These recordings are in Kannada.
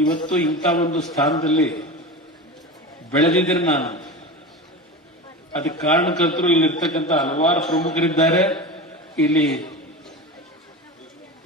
ಇವತ್ತು ಇಂಥ ಒಂದು ಸ್ಥಾನದಲ್ಲಿ ಬೆಳೆದಿದ್ರೆ ನಾನು ಅದಕ್ಕೆ ಕಾರಣಕರ್ತರು ಇಲ್ಲಿರ್ತಕ್ಕಂಥ ಹಲವಾರು ಪ್ರಮುಖರಿದ್ದಾರೆ. ಇಲ್ಲಿ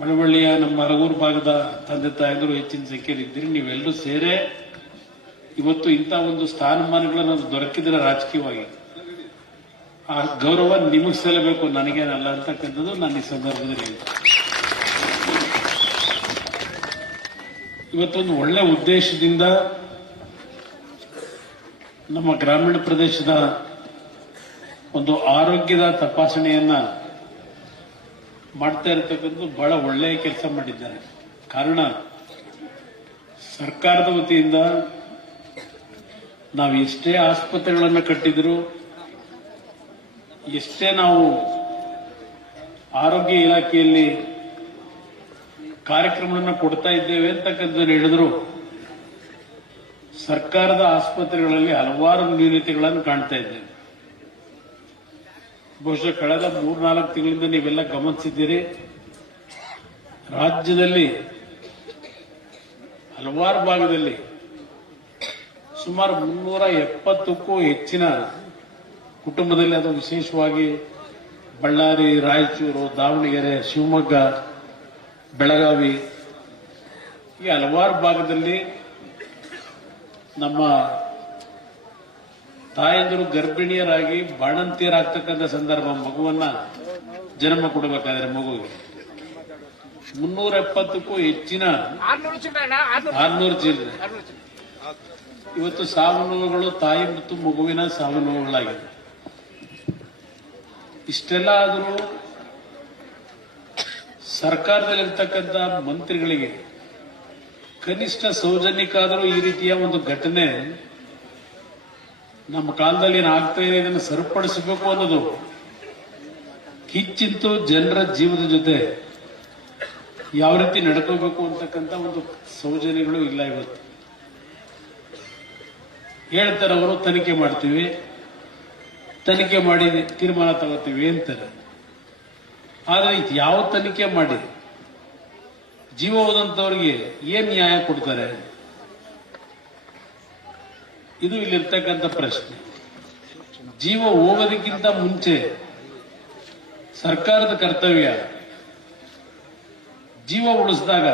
ಮಳವಳ್ಳಿಯ ನಮ್ಮ ಅರಗೂರು ಭಾಗದ ತಂದೆ ತಾಯಂದಿರು ಹೆಚ್ಚಿನ ಸಂಖ್ಯೆಯಲ್ಲಿ ಇದ್ದೀರಿ. ನೀವೆಲ್ಲರೂ ಸೇರೇ ಇವತ್ತು ಇಂಥ ಒಂದು ಸ್ಥಾನಮಾನಗಳನ್ನು ದೊರಕಿದ್ರೆ ರಾಜಕೀಯವಾಗಿ ಆ ಗೌರವ ನಿಮಗೆ ಸಲ್ಲಬೇಕು, ನನಗೇನಲ್ಲ ಅಂತಕ್ಕಂಥದ್ದು ನಾನು ಈ ಸಂದರ್ಭದಲ್ಲಿ ಹೇಳ್ತೀನಿ. ಇವತ್ತೊಂದು ಒಳ್ಳೆ ಉದ್ದೇಶದಿಂದ ನಮ್ಮ ಗ್ರಾಮೀಣ ಪ್ರದೇಶದ ಒಂದು ಆರೋಗ್ಯದ ತಪಾಸಣೆಯನ್ನ ಮಾಡ್ತಾ ಇರತಕ್ಕಂಥದ್ದು ಬಹಳ ಒಳ್ಳೆಯ ಕೆಲಸ ಮಾಡಿದ್ದಾರೆ. ಕಾರಣ ಸರ್ಕಾರದ ವತಿಯಿಂದ ನಾವು ಎಷ್ಟೇ ಆಸ್ಪತ್ರೆಗಳನ್ನು ಕಟ್ಟಿದ್ರು, ಎಷ್ಟೇ ನಾವು ಆರೋಗ್ಯ ಇಲಾಖೆಯಲ್ಲಿ ಕಾರ್ಯಕ್ರಮಗಳನ್ನು ಕೊಡ್ತಾ ಇದ್ದೇವೆ ಅಂತಕ್ಕಂಥದ್ದು ಹೇಳಿದ್ರು, ಸರ್ಕಾರದ ಆಸ್ಪತ್ರೆಗಳಲ್ಲಿ ಹಲವಾರು ನ್ಯೂನತೆಗಳನ್ನು ಕಾಣ್ತಾ ಇದ್ದೇವೆ. ಬಹುಶಃ ಕಳೆದ 3-4 ತಿಂಗಳಿಂದ ನೀವೆಲ್ಲ ಗಮನಿಸಿದ್ದೀರಿ. ರಾಜ್ಯದಲ್ಲಿ ಹಲವಾರು ಭಾಗದಲ್ಲಿ ಸುಮಾರು 370ಕ್ಕೂ ಹೆಚ್ಚಿನ ಕುಟುಂಬದಲ್ಲಿ, ಅದು ವಿಶೇಷವಾಗಿ ಬಳ್ಳಾರಿ, ರಾಯಚೂರು, ದಾವಣಗೆರೆ, ಶಿವಮೊಗ್ಗ, ಬೆಳಗಾವಿ ಈ ಹಲವಾರು ಭಾಗದಲ್ಲಿ ನಮ್ಮ ತಾಯಂದಿರು ಗರ್ಭಿಣಿಯರಾಗಿ ಬಾಣಂತಿಯರಾಗ್ತಕ್ಕಂಥ ಸಂದರ್ಭ, ಮಗುವನ್ನ ಜನ್ಮ ಕೊಡಬೇಕಾದ್ರೆ ಮಗುವಿಗೆ 370ಕ್ಕೂ ಹೆಚ್ಚಿನ 600 ಚಿಲ್ಲರೆ ಇವತ್ತು ಸಾವು ನೋವುಗಳು, ತಾಯಿ ಮತ್ತು ಮಗುವಿನ ಸಾವು ನೋವುಗಳಾಗಿದೆ. ಇಷ್ಟೆಲ್ಲ ಆದರೂ ಸರ್ಕಾರದಲ್ಲಿರ್ತಕ್ಕಂಥ ಮಂತ್ರಿಗಳಿಗೆ ಕನಿಷ್ಠ ಸೌಜನ್ಯಕ್ಕಾದರೂ ಈ ರೀತಿಯ ಒಂದು ಘಟನೆ ನಮ್ಮ ಕಾಲದಲ್ಲಿ ಏನಾಗ್ತಾ ಇದೆ ಇದನ್ನು ಸರಿಪಡಿಸಬೇಕು ಅನ್ನೋದು ಕಿಂಚಿಂತೂ ಜನರ ಜೀವದ ಜೊತೆ ಯಾವ ರೀತಿ ನಡ್ಕೋಬೇಕು ಅಂತಕ್ಕಂಥ ಒಂದು ಸೌಜನ್ಯಗಳು ಇಲ್ಲ. ಇವತ್ತು ಹೇಳ್ತಾರೆ ಅವರು, ತನಿಖೆ ಮಾಡ್ತೀವಿ, ತನಿಖೆ ಮಾಡಿ ತೀರ್ಮಾನ ತಗೋತೀವಿ ಅಂತಾರೆ. ಆದರೆ ಯಾವ ತನಿಖೆ ಮಾಡಿ ಜೀವ ಹೋದಂತವರಿಗೆ ಏನ್ ನ್ಯಾಯ ಕೊಡ್ತಾರೆ? ಇದು ಇಲ್ಲಿರ್ತಕ್ಕಂಥ ಪ್ರಶ್ನೆ. ಜೀವ ಹೋಗೋದಕ್ಕಿಂತ ಮುಂಚೆ ಸರ್ಕಾರದ ಕರ್ತವ್ಯ ಜೀವ ಉಳಿಸಿದಾಗ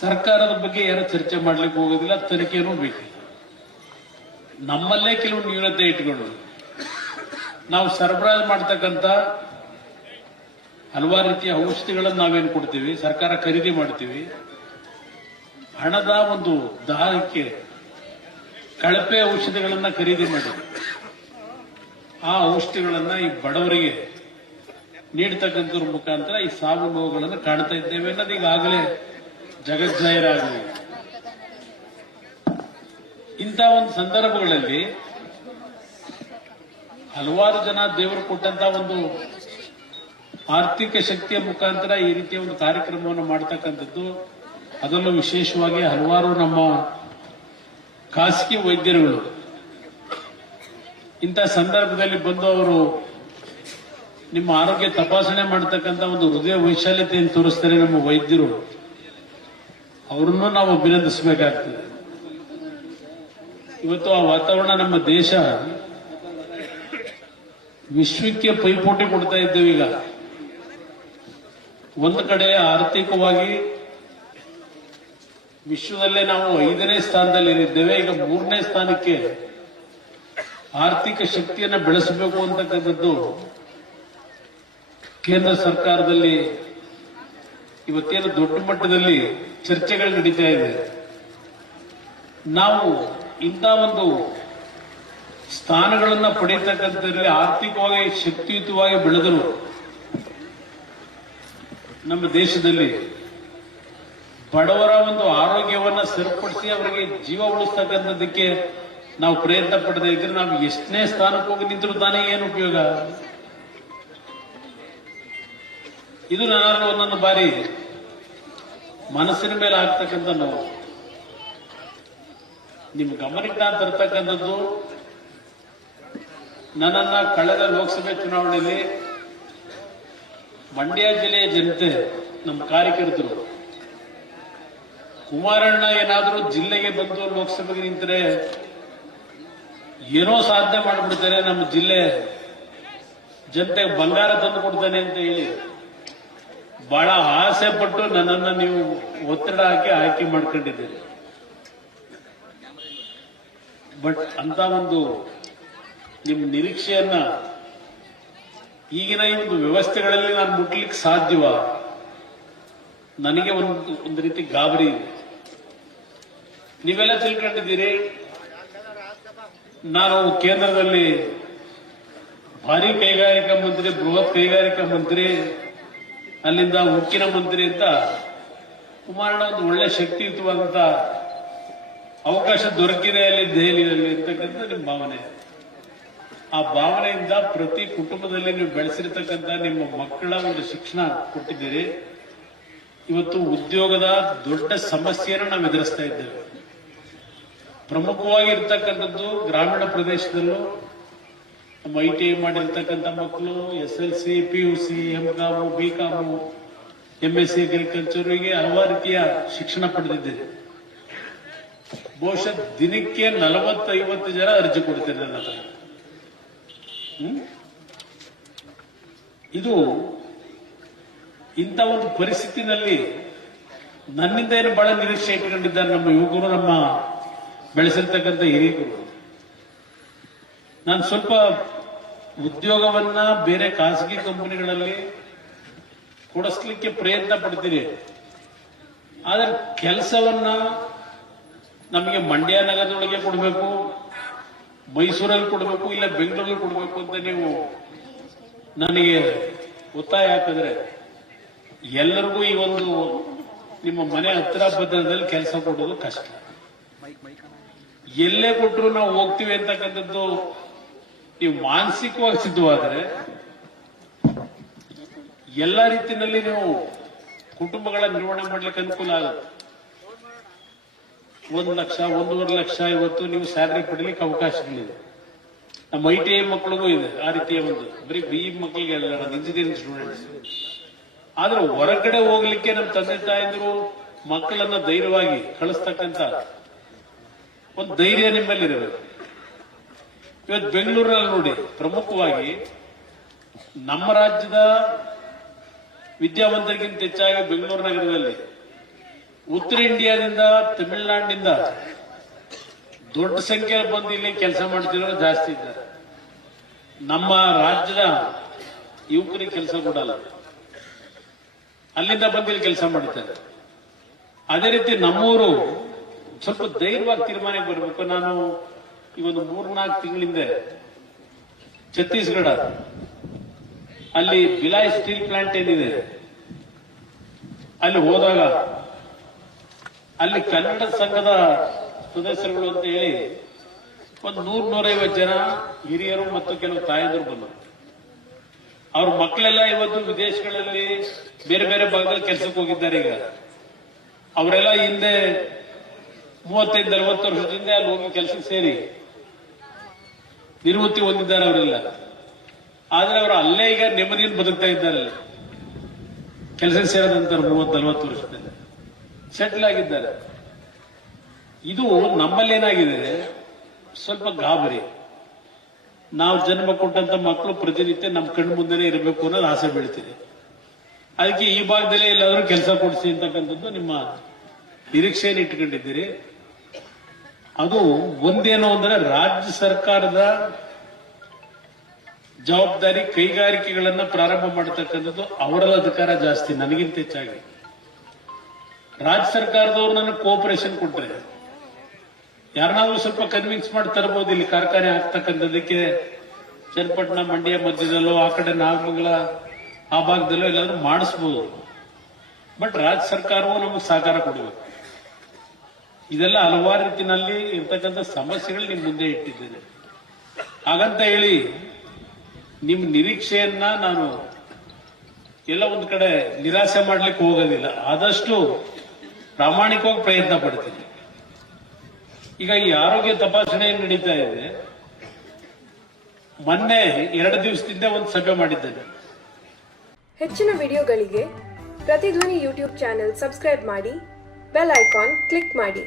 ಸರ್ಕಾರದ ಬಗ್ಗೆ ಯಾರು ಚರ್ಚೆ ಮಾಡ್ಲಿಕ್ಕೆ ಹೋಗೋದಿಲ್ಲ, ತನಿಖೆನೂ ಬೇಕಿಲ್ಲ. ನಮ್ಮಲ್ಲೇ ಕೆಲವು ನ್ಯೂನತೆ ಇಟ್ಕೊಂಡು ನಾವು ಸರಬರಾಜು ಮಾಡ್ತಕ್ಕಂಥ ಹಲವಾರು ರೀತಿಯ ಔಷಧಿಗಳನ್ನು ನಾವೇನು ಕೊಡ್ತೀವಿ, ಸರ್ಕಾರ ಖರೀದಿ ಮಾಡ್ತೀವಿ, ಹಣದ ಒಂದು ದಾಹಕ್ಕೆ ಕಳಪೆ ಔಷಧಿಗಳನ್ನ ಖರೀದಿ ಮಾಡಿ ಆ ಔಷಧಿಗಳನ್ನ ಈ ಬಡವರಿಗೆ ನೀಡತಕ್ಕಂಥವ್ರ ಮುಖಾಂತರ ಈ ಸಾವು ನೋವುಗಳನ್ನು ಕಾಣ್ತಾ ಇದ್ದೇವೆ ಅನ್ನೋದು ಈಗಾಗಲೇ ಜಗಜ್ಜಾಹೀರಾಗಿದೆ. ಇಂಥ ಒಂದು ಸಂದರ್ಭಗಳಲ್ಲಿ ಹಲವಾರು ಜನ ದೇವರು ಕೊಟ್ಟಂತ ಒಂದು ಆರ್ಥಿಕ ಶಕ್ತಿಯ ಮುಖಾಂತರ ಈ ರೀತಿಯ ಒಂದು ಕಾರ್ಯಕ್ರಮವನ್ನು ಮಾಡತಕ್ಕಂಥದ್ದು, ಅದರಲ್ಲೂ ವಿಶೇಷವಾಗಿ ಹಲವಾರು ನಮ್ಮ ಖಾಸಗಿ ವೈದ್ಯರುಗಳು ಇಂಥ ಸಂದರ್ಭದಲ್ಲಿ ಬಂದು ಅವರು ನಿಮ್ಮ ಆರೋಗ್ಯ ತಪಾಸಣೆ ಮಾಡತಕ್ಕಂಥ ಒಂದು ಹೃದಯ ವೈಶಾಲ್ಯತೆಯನ್ನು ತೋರಿಸ್ತಾರೆ ನಮ್ಮ ವೈದ್ಯರು. ಅವರನ್ನು ನಾವು ಅಭಿನಂದಿಸಬೇಕಾಗ್ತದೆ. ಇವತ್ತು ಆ ವಾತಾವರಣ ನಮ್ಮ ದೇಶ ವಿಶ್ವಕ್ಕೆ ಪೈಪೋಟಿ ಕೊಡ್ತಾ ಇದ್ದೇವೆ. ಈಗ ಒಂದು ಕಡೆ ಆರ್ಥಿಕವಾಗಿ ವಿಶ್ವದಲ್ಲೇ ನಾವು 5ನೇ ಸ್ಥಾನದಲ್ಲಿ ಇದ್ದೇವೆ. ಈಗ 3ನೇ ಸ್ಥಾನಕ್ಕೆ ಆರ್ಥಿಕ ಶಕ್ತಿಯನ್ನು ಬೆಳೆಸಬೇಕು ಅಂತಕ್ಕಂಥದ್ದು ಕೇಂದ್ರ ಸರ್ಕಾರದಲ್ಲಿ ಇವತ್ತೇನು ದೊಡ್ಡ ಮಟ್ಟದಲ್ಲಿ ಚರ್ಚೆಗಳು ನಡೀತಾ ಇದೆ. ನಾವು ಇಂಥ ಒಂದು ಸ್ಥಾನಗಳನ್ನ ಪಡೆಯತಕ್ಕಂಥದ್ರಲ್ಲಿ ಆರ್ಥಿಕವಾಗಿ ಶಕ್ತಿಯುತವಾಗಿ ಬೆಳೆದರು ನಮ್ಮ ದೇಶದಲ್ಲಿ ಬಡವರ ಒಂದು ಆರೋಗ್ಯವನ್ನ ಸರಿಪಡಿಸಿ ಅವರಿಗೆ ಜೀವ ಉಳಿಸ್ತಕ್ಕಂಥದ್ದಕ್ಕೆ ನಾವು ಪ್ರಯತ್ನ ಪಡದೇ ಇದ್ರೆ ನಾವು ಎಷ್ಟನೇ ಸ್ಥಾನಕ್ಕೆ ಹೋಗಿ ನಿಂತರೂ ತಾನೇ ಏನು ಉಪಯೋಗ? ಇದು ನಾನು ಒಂದೊಂದು ಬಾರಿ ಮನಸ್ಸಿನ ಮೇಲೆ ಆಗ್ತಕ್ಕಂಥ ನೋವು. ನಿಮ್ಮ ಗಮನಕ್ಕೆ ನಾನು ತರ್ತಕ್ಕಂಥದ್ದು, ನನ್ನನ್ನ ಕಳೆದ ಲೋಕಸಭೆ ಚುನಾವಣೆಯಲ್ಲಿ ಮಂಡ್ಯ ಜಿಲ್ಲೆಯ ಜನತೆ, ನಮ್ಮ ಕಾರ್ಯಕರ್ತರು ಕುಮಾರಣ್ಣ ಏನಾದರೂ ಜಿಲ್ಲೆಗೆ ಬಂದು ಲೋಕಸಭೆಗೆ ನಿಂತರೆ ಏನೋ ಸಾಧನೆ ಮಾಡಿಬಿಡ್ತಾರೆ, ನಮ್ಮ ಜಿಲ್ಲೆ ಜನತೆಗೆ ಬಂಗಾರ ತಂದು ಕೊಡ್ತಾನೆ ಅಂತ ಹೇಳಿ ಬಹಳ ಆಸೆ ಪಟ್ಟು ನನ್ನನ್ನ ನೀವು ಒತ್ತಡ ಹಾಕಿ ಆಯ್ಕೆ ಮಾಡ್ಕೊಂಡಿದ್ದೀರಿ. ಬಟ್ ಅಂತ ಒಂದು ನಿಮ್ಮ ನಿರೀಕ್ಷೆಯನ್ನ ಈಗಿನ ಈ ಒಂದು ವ್ಯವಸ್ಥೆಗಳಲ್ಲಿ ನಾನು ಮುಟ್ಲಿಕ್ಕೆ ಸಾಧ್ಯವ? ನನಗೆ ಒಂದು ರೀತಿ ಗಾಬರಿ ಇದೆ. ನೀವೆಲ್ಲ ತಿಳ್ಕೊಂಡಿದ್ದೀರಿ, ನಾನು ಕೇಂದ್ರದಲ್ಲಿ ಭಾರಿ ಕೈಗಾರಿಕಾ ಮಂತ್ರಿ, ಬೃಹತ್ ಕೈಗಾರಿಕಾ ಮಂತ್ರಿ, ಅಲ್ಲಿಂದ ಉಕ್ಕಿನ ಮಂತ್ರಿ ಅಂತ ಕುಮಾರಣ್ಣ ಒಂದು ಒಳ್ಳೆ ಶಕ್ತಿಯುತವಾದಂತ ಅವಕಾಶ ದೊರಕಿದೆ ಅಲ್ಲಿ ದೆಹಲಿಯಲ್ಲಿ ಇರ್ತಕ್ಕಂಥ ನಿಮ್ಮ ಭಾವನೆ. ಆ ಭಾವನೆಯಿಂದ ಪ್ರತಿ ಕುಟುಂಬದಲ್ಲಿ ನೀವು ಬೆಳೆಸಿರ್ತಕ್ಕಂಥ ನಿಮ್ಮ ಮಕ್ಕಳ ಒಂದು ಶಿಕ್ಷಣ ಕೊಟ್ಟಿದ್ದೀರಿ. ಇವತ್ತು ಉದ್ಯೋಗದ ದೊಡ್ಡ ಸಮಸ್ಯೆಯನ್ನು ನಾವು ಎದುರಿಸ್ತಾ ಇದ್ದೇವೆ. ಪ್ರಮುಖವಾಗಿ ಇರ್ತಕ್ಕಂಥದ್ದು ಗ್ರಾಮೀಣ ಪ್ರದೇಶದಲ್ಲೂ ನಮ್ಮ ITI ಮಾಡಿರ್ತಕ್ಕಂಥ ಮಕ್ಕಳು SLC, PUC, MCom, BCom, MSc agriculture ಹೀಗೆ ಹಲವಾರು ರೀತಿಯ ಶಿಕ್ಷಣ ಪಡೆದಿದ್ದೇನೆ. ಬಹುಶಃ ದಿನಕ್ಕೆ 40-50 ಜನ ಅರ್ಜಿ ಕೊಡ್ತಾರೆ ನನ್ನ ಹತ್ರ. ಇದು ಇಂಥ ಒಂದು ಪರಿಸ್ಥಿತಿನಲ್ಲಿ ನನ್ನಿಂದ ಏನು ಬಹಳ ನಿರೀಕ್ಷೆ ಇಟ್ಕೊಂಡಿದ್ದಾರೆ ನಮ್ಮ ಯುವಕರು, ನಮ್ಮ ಬೆಳೆಸಿರ್ತಕ್ಕಂಥ ಹಿರಿಯರು. ನಾನು ಸ್ವಲ್ಪ ಉದ್ಯೋಗವನ್ನ ಬೇರೆ ಖಾಸಗಿ ಕಂಪನಿಗಳಲ್ಲಿ ಕೊಡಿಸ್ಲಿಕ್ಕೆ ಪ್ರಯತ್ನ ಪಡ್ತೀನಿ. ಆದರೆ ಕೆಲಸವನ್ನ ನಮಗೆ ಮಂಡ್ಯ ನಗರದೊಳಗೆ ಕೊಡಬೇಕು, ಮೈಸೂರಲ್ಲಿ ಕೊಡಬೇಕು, ಇಲ್ಲ ಬೆಂಗಳೂರಲ್ಲಿ ಕೊಡಬೇಕು ಅಂತ ನೀವು ನನಗೆ ಒತ್ತಾಯ ಹಾಕಿದ್ರೆ ಎಲ್ಲರಿಗೂ ಈ ಒಂದು ನಿಮ್ಮ ಮನೆ ಹತ್ತಿರ ಭದ್ರದಲ್ಲಿ ಕೆಲಸ ಕೊಡೋದು ಕಷ್ಟ. ಎಲ್ಲೇ ಕೊಟ್ಟರು ನಾವು ಹೋಗ್ತೀವಿ ಅಂತಕ್ಕಂಥದ್ದು ನೀವು ಮಾನಸಿಕವಾಗಿ ಸಿದ್ಧವಾದರೆ ಎಲ್ಲ ರೀತಿಯಲ್ಲಿ ನೀವು ಕುಟುಂಬಗಳ ನಿರ್ವಹಣೆ ಮಾಡ್ಲಿಕ್ಕೆ ಅನುಕೂಲ ಆಗುತ್ತೆ. 1 ಲಕ್ಷ, 1.5 ಲಕ್ಷ ಇವತ್ತು ನೀವು ಸ್ಯಾಲರಿ ಪಡಲಿಕ್ಕೆ ಅವಕಾಶಗಳಿದೆ. ನಮ್ಮ ITI ಮಕ್ಕಳಿಗೂ ಇದೆ ಆ ರೀತಿಯ ಒಂದು, ಬರೀ BE ಮಕ್ಕಳಿಗೆ ಅಲ್ಲ, ಇಂಜಿನಿಯರಿಂಗ್ ಸ್ಟೂಡೆಂಟ್ಸ್. ಆದ್ರೆ ಹೊರಗಡೆ ಹೋಗ್ಲಿಕ್ಕೆ ನಮ್ಮ ತಂದೆ ತಾಯಂದಿರು ಮಕ್ಕಳನ್ನ ಧೈರ್ಯವಾಗಿ ಕಳಿಸ್ತಕ್ಕಂಥ ಒಂದು ಧೈರ್ಯ ನಿಮ್ಮಲ್ಲಿರಬೇಕು. ಇವತ್ತು ಬೆಂಗಳೂರಿನಲ್ಲಿ ನೋಡಿ, ಪ್ರಮುಖವಾಗಿ ನಮ್ಮ ರಾಜ್ಯದ ವಿದ್ಯಾವಂತರಿಗಿಂತ ಹೆಚ್ಚಾಗಿ ಬೆಂಗಳೂರು ನಗರದಲ್ಲಿ ಉತ್ತರ ಇಂಡಿಯಾದಿಂದ, ತಮಿಳುನಾಡಿನಿಂದ ದೊಡ್ಡ ಸಂಖ್ಯೆಯಲ್ಲಿ ಬಂದು ಇಲ್ಲಿ ಕೆಲಸ ಮಾಡ್ತಿರೋರು ಜಾಸ್ತಿ ಇದ್ದಾರೆ. ನಮ್ಮ ರಾಜ್ಯದ ಯುವಕರಿಗೆ ಕೆಲಸ ಕೊಡಲ್ಲ, ಅಲ್ಲಿಂದ ಬಂದು ಇಲ್ಲಿ ಕೆಲಸ ಮಾಡ್ತಾರೆ. ಅದೇ ರೀತಿ ನಮ್ಮೂರು ಸ್ವಲ್ಪ ಧೈರ್ಯವಾಗಿ ತೀರ್ಮಾನಕ್ಕೆ ಬರಬೇಕು. ನಾನು ಈ ಒಂದು 3-4 ತಿಂಗಳಿಂದ ಛತ್ತೀಸ್ಗಢ ಅಲ್ಲಿ ಭಿಲಾಯ್ ಸ್ಟೀಲ್ ಪ್ಲಾಂಟ್ ಏನಿದೆ ಅಲ್ಲಿ ಹೋದಾಗ ಅಲ್ಲಿ ಕನ್ನಡ ಸಂಘದ ಸದಸ್ಯರುಗಳು ಅಂತ ಹೇಳಿ ಒಂದು 100-150 ಜನ ಹಿರಿಯರು ಮತ್ತು ಕೆಲವು ತಾಯಂದಿರು ಬಂದರು. ಅವ್ರ ಮಕ್ಕಳೆಲ್ಲ ಇವತ್ತು ವಿದೇಶಗಳಲ್ಲಿ ಬೇರೆ ಬೇರೆ ಭಾಗದಲ್ಲಿ ಕೆಲಸಕ್ಕೆ ಹೋಗಿದ್ದಾರೆ. ಈಗ ಅವರೆಲ್ಲ ಹಿಂದೆ 35-40 ವರ್ಷದಿಂದ ಅಲ್ಲಿ ಹೋಗಿ ಕೆಲಸಕ್ಕೆ ಸೇರಿ ನಿವೃತ್ತಿ ಹೊಂದಿದ್ದಾರೆ ಅವರೆಲ್ಲ. ಆದ್ರೆ ಅವರು ಅಲ್ಲೇ ಈಗ ನೆಮ್ಮದಿಯನ್ನು ಬದುಕ್ತಾ ಇದ್ದಾರೆ. ಕೆಲಸಕ್ಕೆ ಸೇರಿದ ನಂತರ 30-40 ವರ್ಷದಿಂದ ಸೆಟ್ಲ್ ಆಗಿದ್ದಾರೆ. ಇದು ನಮ್ಮಲ್ಲೇನಾಗಿದೆ, ಸ್ವಲ್ಪ ಗಾಬರಿ. ನಾವು ಜನ್ಮ ಕೊಟ್ಟಂತ ಮಕ್ಕಳು ಪ್ರತಿನಿತ್ಯ ನಮ್ಮ ಕಣ್ಣು ಮುಂದೆನೇ ಇರಬೇಕು ಅನ್ನೋದು ಆಸೆ ಬೀಳ್ತಿದೆ. ಅದಕ್ಕೆ ಈ ಭಾಗದಲ್ಲೇ ಎಲ್ಲಾದ್ರೂ ಕೆಲಸ ಕೊಡಿಸಿ ಅಂತಕ್ಕಂಥದ್ದು ನಿಮ್ಮ ನಿರೀಕ್ಷೆಯನ್ನು ಇಟ್ಕೊಂಡಿದ್ದೀರಿ. ಅದು ಒಂದೇನು ಅಂದ್ರೆ, ರಾಜ್ಯ ಸರ್ಕಾರದ ಜವಾಬ್ದಾರಿ ಕೈಗಾರಿಕೆಗಳನ್ನ ಪ್ರಾರಂಭ ಮಾಡತಕ್ಕಂಥದ್ದು ಅವರ ಅಧಿಕಾರ ಜಾಸ್ತಿ, ನನಗಿಂತ ಹೆಚ್ಚಾಗಿ. ರಾಜ್ಯ ಸರ್ಕಾರದವರು ನನಗೆ ಕೋಆಪರೇಷನ್ ಕೊಟ್ರೆ ಯಾರನ್ನಾದ್ರೂ ಸ್ವಲ್ಪ ಕನ್ವಿನ್ಸ್ ಮಾಡಿ ತರಬಹುದು ಇಲ್ಲಿ ಕಾರ್ಖಾನೆ ಆಗ್ತಕ್ಕಂಥದಕ್ಕೆ. ಚನ್ನಪಟ್ಟಣ, ಮಂಡ್ಯ ಮಧ್ಯದಲ್ಲೋ, ಆ ಕಡೆ ನಾಗಮಂಗಲ ಆ ಭಾಗದಲ್ಲೋ ಎಲ್ಲಾದ್ರೂ ಮಾಡಿಸ್ಬೋದು. ಬಟ್ ರಾಜ್ಯ ಸರ್ಕಾರವು ನಮಗೆ ಸಹಕಾರ ಕೊಡಬೇಕು. ಇದೆಲ್ಲ ಹಲವಾರು ರೀತಿಯಲ್ಲಿ ಇರ್ತಕ್ಕಂಥ ಸಮಸ್ಯೆಗಳು ನಿಮ್ ಮುಂದೆ ಇಟ್ಟಿದ್ದೇನೆ. ಹಾಗಂತ ಹೇಳಿ ನಿಮ್ ನಿರೀಕ್ಷೆಯನ್ನ ನಾನು ಎಲ್ಲ ಒಂದು ಕಡೆ ನಿರಾಸೆ ಮಾಡ್ಲಿಕ್ಕೆ ಹೋಗೋದಿಲ್ಲ. ಆದಷ್ಟು ಪ್ರಾಮಾಣಿಕವಾಗಿ ಪ್ರಯತ್ನ ಪಡ್ತೀನಿ. ಈಗ ಈ ಆರೋಗ್ಯ ತಪಾಸಣೆ ನಡೀತಾ ಇದೆ. ಮೊನ್ನೆ 2 ದಿವಸದಿಂದ ಒಂದು ಸಭೆ ಮಾಡಿದ್ದೇನೆ. ಹೆಚ್ಚಿನ ವಿಡಿಯೋಗಳಿಗೆ ಪ್ರತಿಧ್ವನಿ ಯೂಟ್ಯೂಬ್ ಚಾನೆಲ್ ಸಬ್ಸ್ಕ್ರೈಬ್ ಮಾಡಿ ಬೆಲ್ ಐಕಾನ್ ಕ್ಲಿಕ್ ಮಾಡಿ.